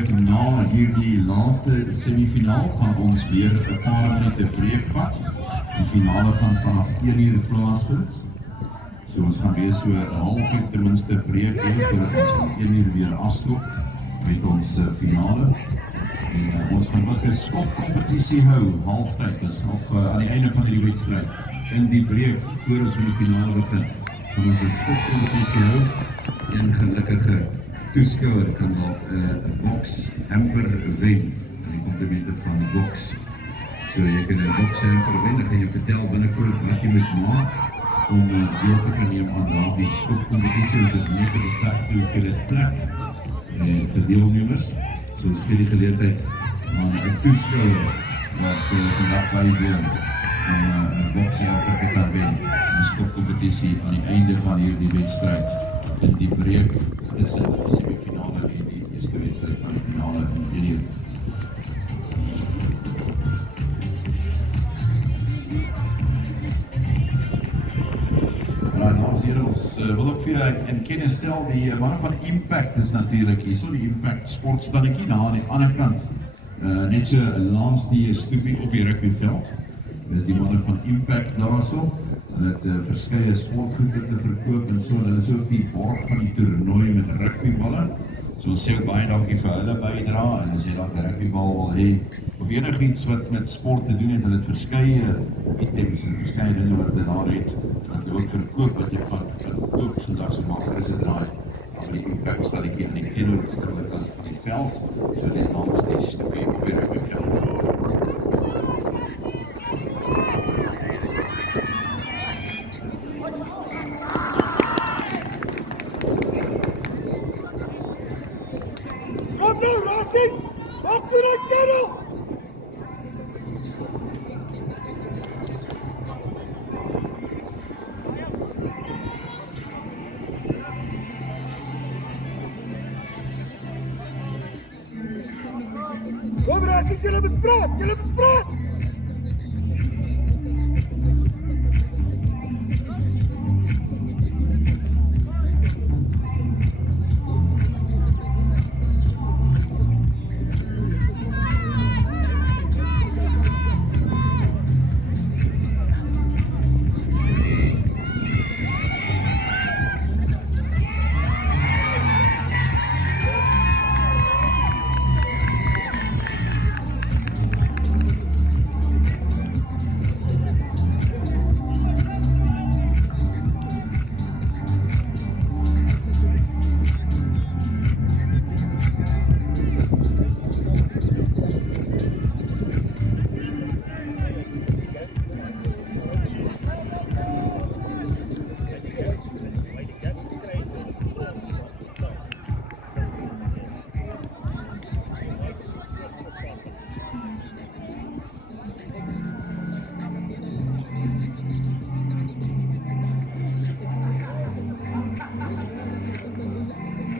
natuurlijk na hierdie laaste semifinaal gaan ons weer 'n paar minute breek vat. Die finale gaan vanaf 1 uur plaasvind. So ons gaan weer so 'n halfuur ten minste breek hê voordat ons om 1 uur weer afstop met ons finale. En ons gaan ook 'n skopkompetisie hou halftyd, dus of aan die einde van die wedstryd in die breek voor ons met die finale begin. Gaan ons 'n skopkompetisie hou en gelukkige toeskouer kan dalk 'n box hamper wen. Die komplimente van box. So jy kan 'n box hamper wen, dan gaan jy vertel binnekort wat jy moet maak om deel te kan neem aan daardie skopkompetisie. Ons het net 'n beperkte hoeveelheid plek vir deelnemers. So ons gee die geleentheid aan 'n toeskouer wat vandag bywoon om 'n box hamper te kan wen. 'n Skopkompetisie aan die einde van hierdie wedstryd in die breek tussen die semifinale en die eerste wedstryd van die finale in Gideon. Dames en heren, ons wil ook vir julle in kennis stel, die man van Impact is natuurlijk hier, so die Impact sportstalletjie daar aan die ander kant, net so langs die stoepie op die rugbyveld. Dis die manne van Impact daar so. Hulle het verskeie sportgoede te verkoop en so, hulle is ook die borg van die toernooi met rugbyballe. So ons sê baie dankie vir hulle bydra en as jy dalk 'n rugbybal wil hê of enigiets wat met sport te doen het, hulle het verskeie items en verskeie dinge wat hulle daar het, wat hulle ook verkoop wat jy van kan koop vandag se maak is 'n draai aan die Impact stalletjie aan die teenoorgestelde kant van die veld, so net langs die stoepie op die rugbyveld. Back to the channel! Kom Rasis, jullie hebben praat! Jullie hebben praat!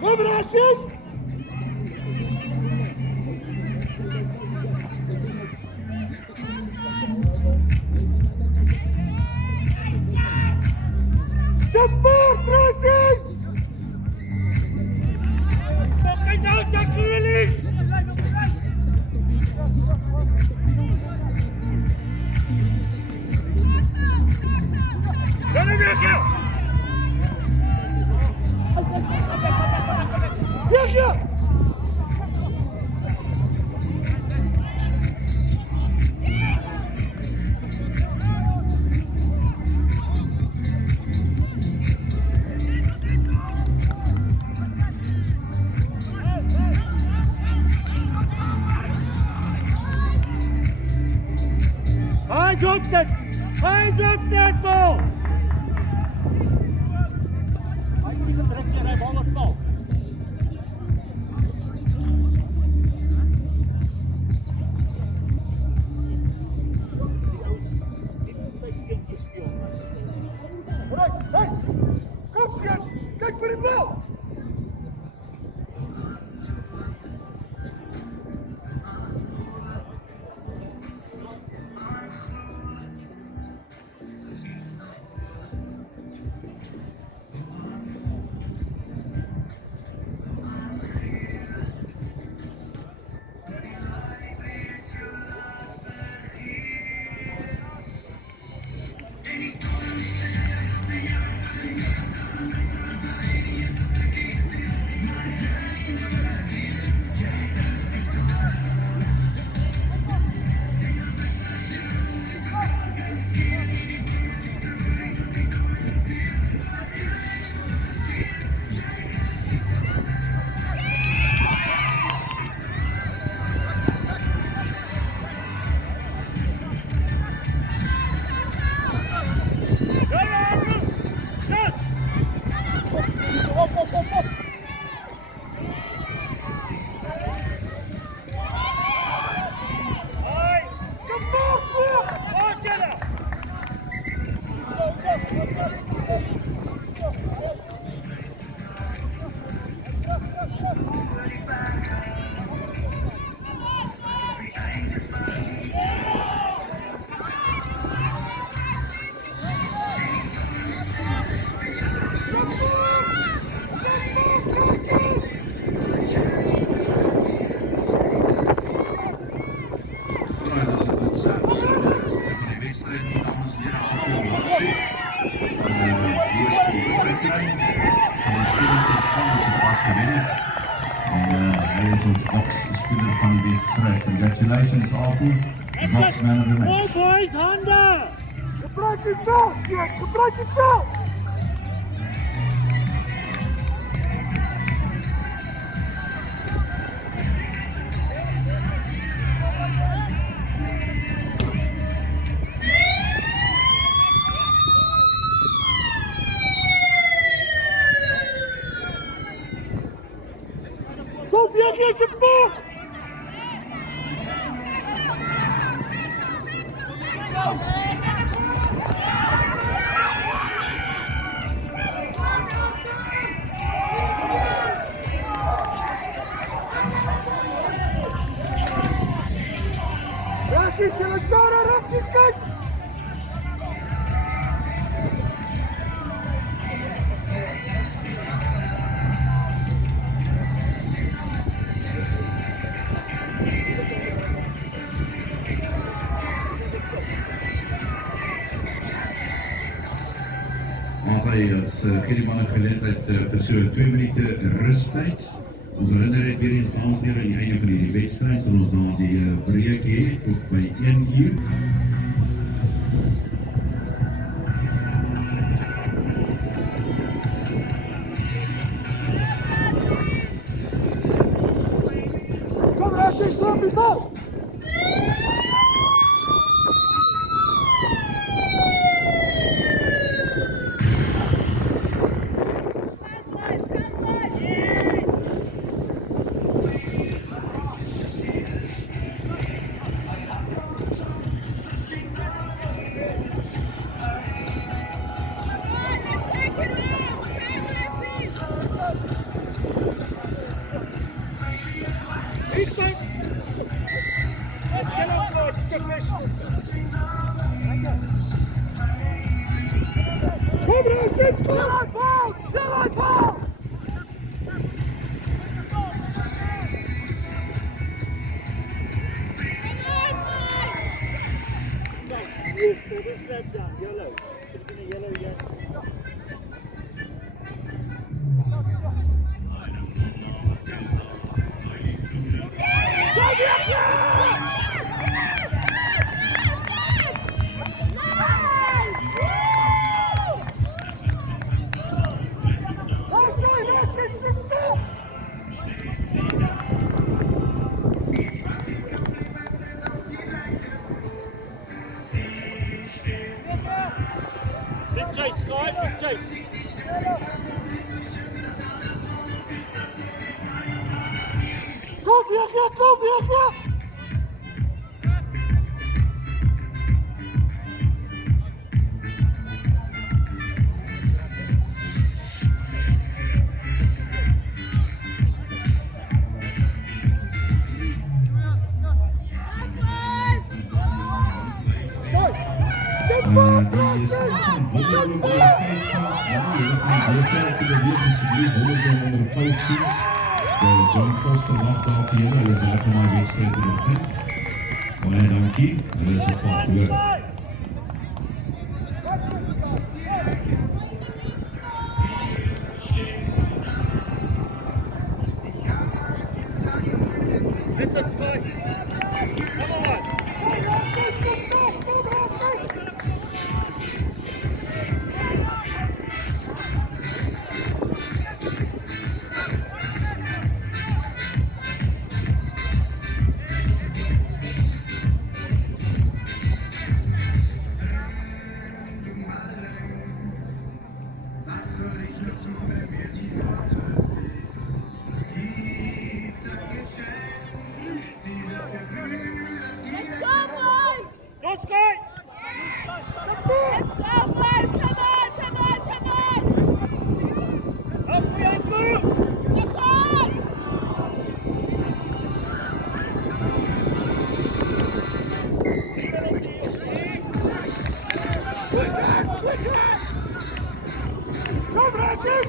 Kom Rasis! Support Rasis! Fucking out, Jack Release! Get in there, kill! Hier! Hij dropt het bal! Hij niet getrekt, hij bal het val. Hey, kom schets, kijk voor die bal! speler van die wedstrijd. Congratulations, Alfie. The box man of the Mooi match. boys, handen! Gebruik je veld, Sjoerd. Gebruik je veld. Kom, Jackie, is een bal! Daar zit je, we staan er op je kijk! Als hy gee die man 'n geleentheid vir so 2 minute rustyd. Ons herinner net weer eens dames en here aan die einde van die wedstryd sal ons na die breek hê tot by 1 uur. Kom, daar zit je op die bal! Kom, daar zit je! Snelheid, bal! Snelheid, bal! This step down, yellow. Should have been a yellow, yeah. Kom, Jackie! Big chase, Sky, big chase. Kom, Jackie, kom, Jackie! Zet bal, Die is Brassie! onder 5 kans. Ja, jy moet nie doorgaan te beweeg asseblief onder 5 kans. John Foster wag daar vir julle. Hulle is reg om die wedstryd te begin. Baie dankie. Hulle is op pad hoor. Zit het Sky. Come on. Go Sky! Up for you, Blue! Kom, Brassie!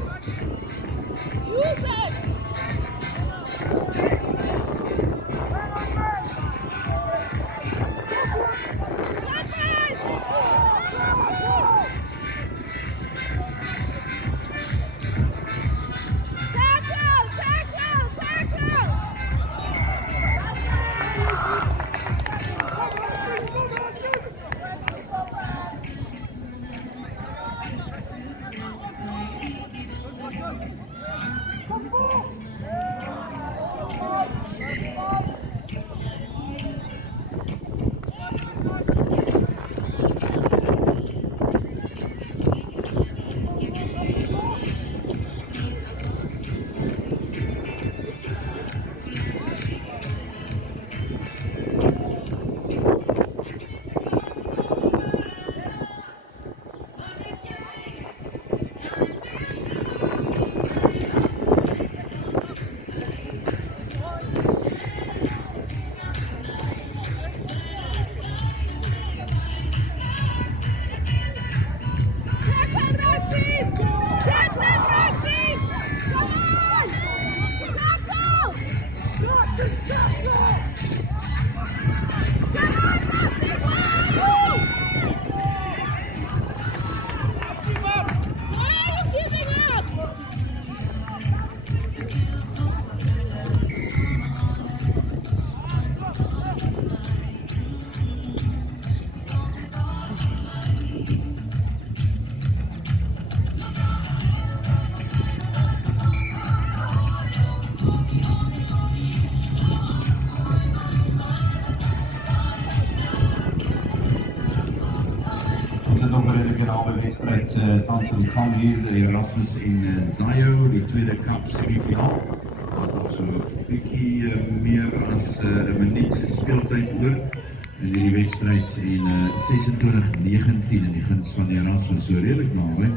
Ons het nog in die finale wedstrijd tans aan die gang hier, de Erasmus in Zayo, die tweede cup semifinale. Er is nog so 'n bietjie meer as 'n minuut se speeltyd oor in die wedstryd en 26-19 in die guns van die Erasmus, so redelik naby.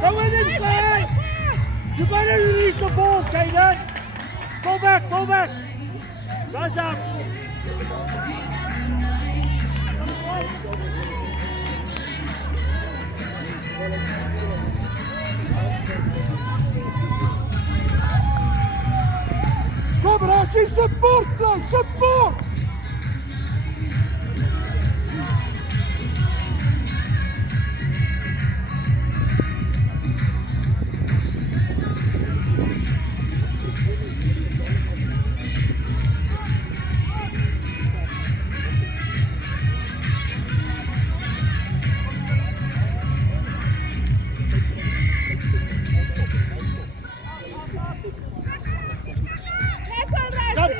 Go in and play! You better release the ball, Kaden! Go back, go back! Guys up! Kom Rassie, support nou, support!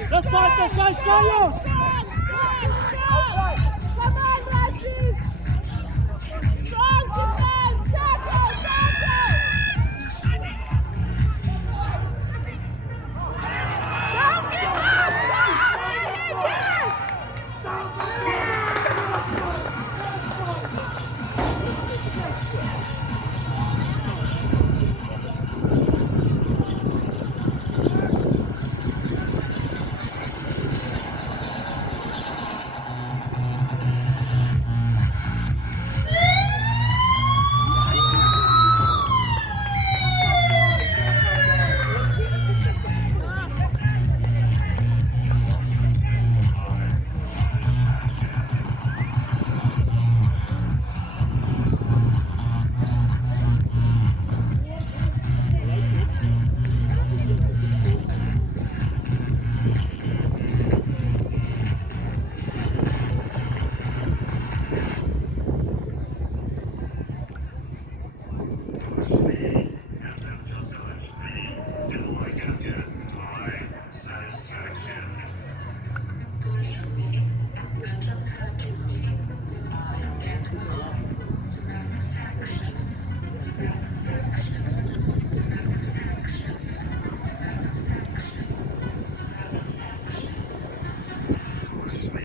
Let's fight, Carlos! Come on, Rashi! Strong defense! Tackle! Don't give up! Yes!